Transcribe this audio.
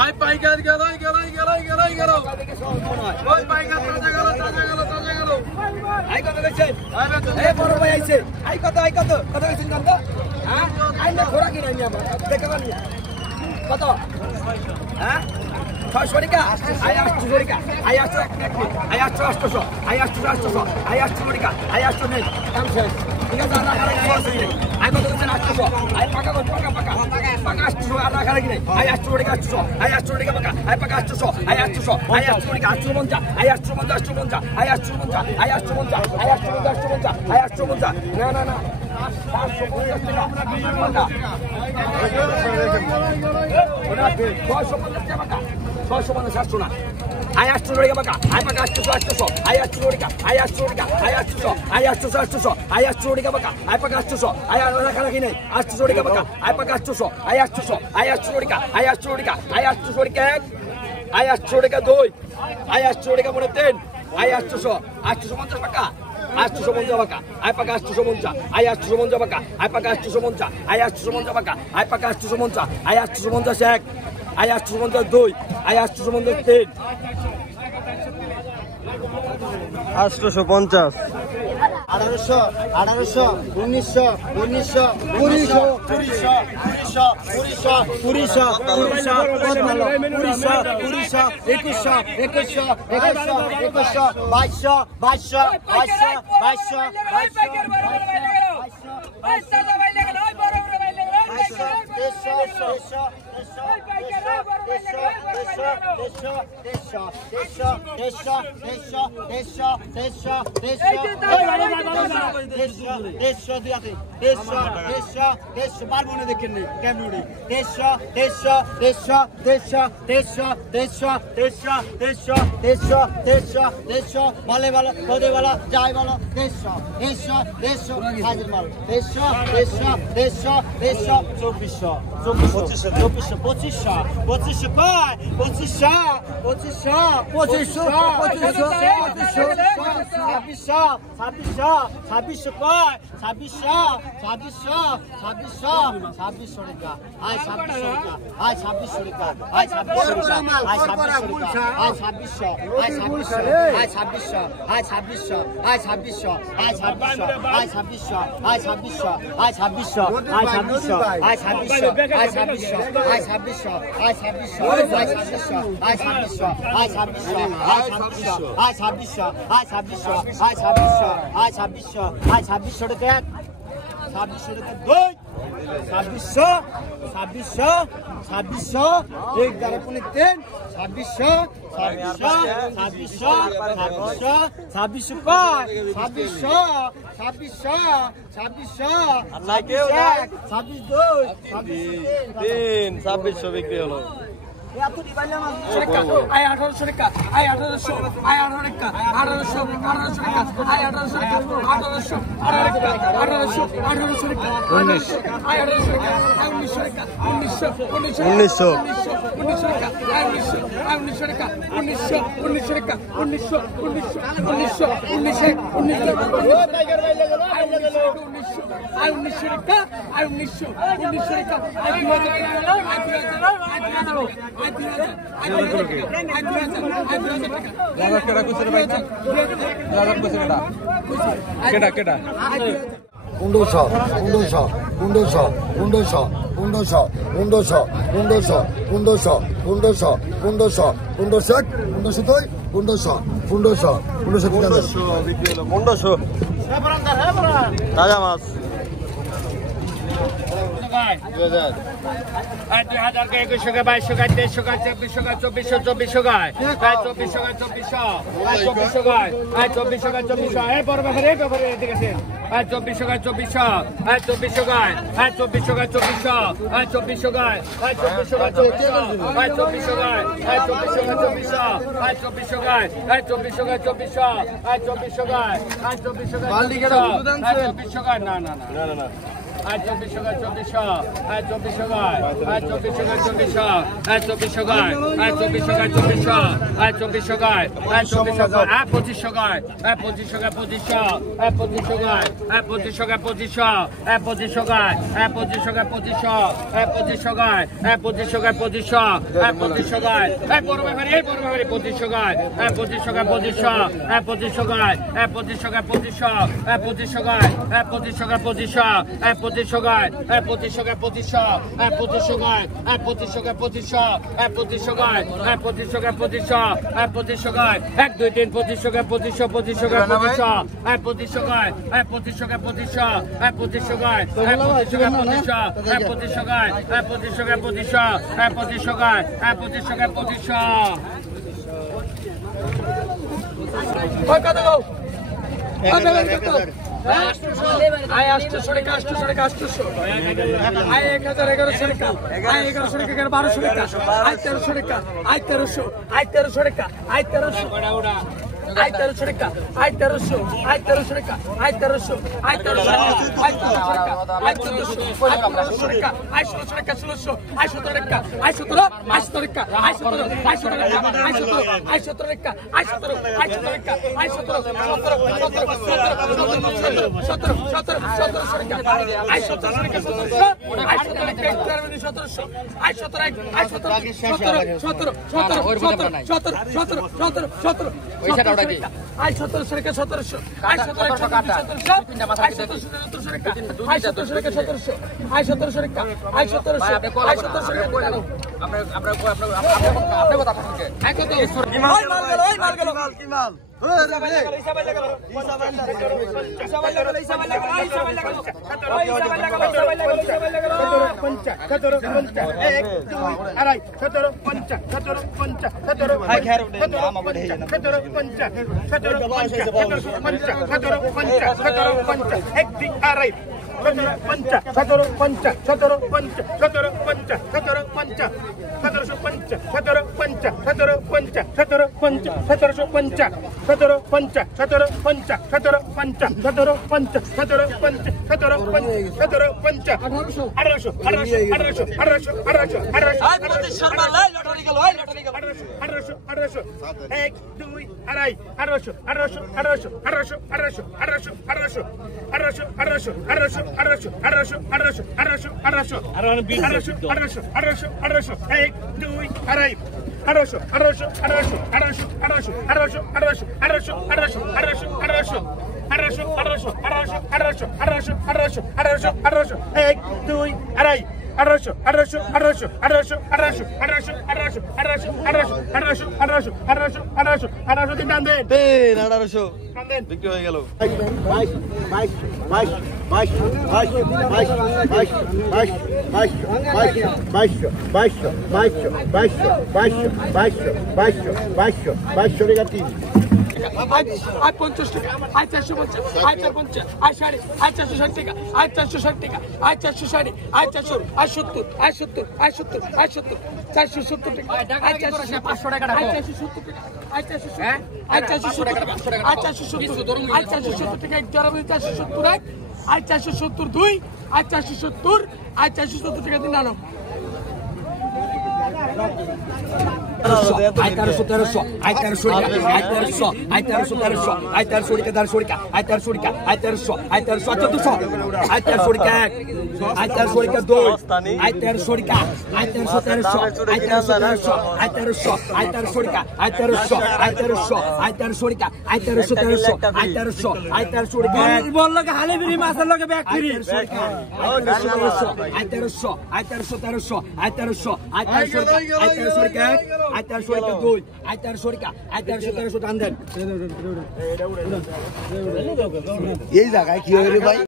আয় পাইকার গেলাই ওই পাইকার তাজা গেল আই কত গেছে এ বড় ভাই আইছে আই কত গেছেন জান তো হ্যাঁ আই না ঘোড়া কিনা নি আমরা দেখে বানি কত হ্যাঁ 600 টাকা আই 800 টাকা আই 800 আই 800 আই 800 আই 800 টাকা আই 800 নেই দাম শেষ ঠিক আছে আর রাখা লাগবে আই কত গেছেন 800 আই পাকা 800 আর রাখা লাগবে আই 800 টাকা 800 আই 800 টাকা পাকা আই পাকা 800 আই 800 আই 800 টাকা 850 I 850 I 850 I 850 I 850 I 850 না 450 টাকা পাকা 650 টাকা 650 না আই 800 টাকা পাকা আই পাকা 800 আই 800 টাকা আই 800 টাকা আই 800 আই 800 আই 800 টাকা পাকা আই পাকা 800 আই রাখা রাখি নাই 800 টাকা পাকা আই পাকা 800 আই 800 আই 800 টাকা আই 800 টাকা আই 800 টাকা 1 আই 800 টাকা 2 আই 800 টাকা মনে 3 আই 850 টাকা 850 পাকা আই পাকা 850 আই 850 পাকা আই পাকা 850 আই 850 পাকা আই পাকা 850 আই 850 1 আই 850 2 আই 850 3 850 1800 1900 বারবনে দেখেন কেমন 150 ভালো ভালো হতে ভালো যাই ভালো 150 হাজির মাল 2600 বিক্রি হলো আই 1800 টাকা আই 1800 আই 18 টাকা 1800 টাকা আই 1800 টাকা 1800 টাকা 1900 আই 1800 টাকা 1900 টাকা 1900 টাকা আই 1900 টাকা 1900 টাকা 1500 তাজা মাছ 2000 2000 के 2100 के 2200 के 2300 के 2400 के 2400 गाय 2400 के 2400 गाय 2400 के 2400 है पर बखरे के बखरे ठीक है 2400 के 2400 2400 गाय 2400 के 2400 2400 गाय 2400 के 2400 2400 गाय 2400 के 2400 गाय 2400 के 2400 2400 गाय 2400 के 2400 गाय ना আয় 2400 গায় 2400 আয় 2400 গায় আয় 2400 গায় 2400 আয় 2400 গায় আয় 2400 গায় 2400 আয় 2400 গায় আয় 2400 গায় আয় 2500 গায় আয় 2500 গায় 2500 আয় 2500 গায় আয় 2500 গায় 2500 আয় 2500 গায় আয় 2500 গায় 2500 আয় 2500 গায় আয় 2500 গায় 2500 আয় 2500 গায় আয় বড় ভাই 2500 গায় আয় 2500 গায় 2500 আয় 2500 গায় আয় 2500 গায় 2500 আয় 2500 গায় আয় 2500 গায় 2500 আয় 2500 গায় আয় 2500 গায় 2500 আয় 2500 গায় আয় 2500 গায় 2500 আয় 2500 গায় আয় 2500 গায় 2500 আয় 2500 গায় 1 2 3 2500 গায় 2500 2500 গায় 2500 আয় 2500 গায় আয় 2500 গায় 2500 আয় 2500 গায় আয় 2500 গায় 2500 আয় 2500 গায় আয় 2500 গায় 2500 আয় 2500 গায় আয় 2500 গায় 2500 কত দাও আয় 800 টাকা 800 টাকা 800 আয় 1011 টাকা আয় 1100 টাকা 1200 টাকা আয় 1300 টাকা আয় 1300 আয় 1300 টাকা আয় 1300 আয় 1300 টাকা আয় 1300 আয় 1300 টাকা আয় 1300 আয় 1300 আয় 1300 টাকা আয় 1400 টাকা আয় 1600 টাকা 1600 আয় 17 টাকা আয় 17 আয় 17 টাকা আয় 17 আয় 17 টাকা আয় 17 আয় 17 টাকা আয় 17 আয় 17 টাকা আয় 17 আয় 17 টাকা 1700 আয় 17 টাকা 1700 আয় 17 টাকা আয় 17 টাকা 1700 আয় 17 টাকা আয় 1700 আয় 1700 আমরা কথা বলতে আয় কত ওই মাল গেল কি মাল বিক্রি হয়ে গেল আয় 50 টাকা আয় 450 আয় 450 আয় 60 আয় 460 টাকা আয় 460 টাকা আয় 460 আয় 400 আয় 70 আয় 70 আয় 70 আয় 70 470 টাকা আয় 400 500 টাকা আয় 470 টাকা আয় 470 আয় 470 টাকা আয় 470 আয় 470 টাকা 470 আয় 470 2 আয় 470 আয় 470 টাকা দিন আনো আয় 1300 আয় 1300 আয় 1300 আয় 1300 আয় 1300 টাকা আয় 1300 টাকা আয় 1300 আয় 1300 আয় 1300 টাকা আয় 1300 টাকা 2 আয় 1300 টাকা আয় 1300 আয় 1300 আয় 1300 আয় 1300 টাকা আয় 1300 আয় 1300 আয় 1300 টাকা আয় 1300 আয় 1300 আয় 1300 টাকা বল লাগে হালে বিরি মাছের লাগে ব্যাক ফ্রি আয় 1300 আয় 1300 আয় 1300 আয় 1300 আয় 1300 টাকা আয় 1300 টাকা 2 আয় 1300 টাকা আয় 1300 টান দেন এই জায়গায় কি হলো ভাই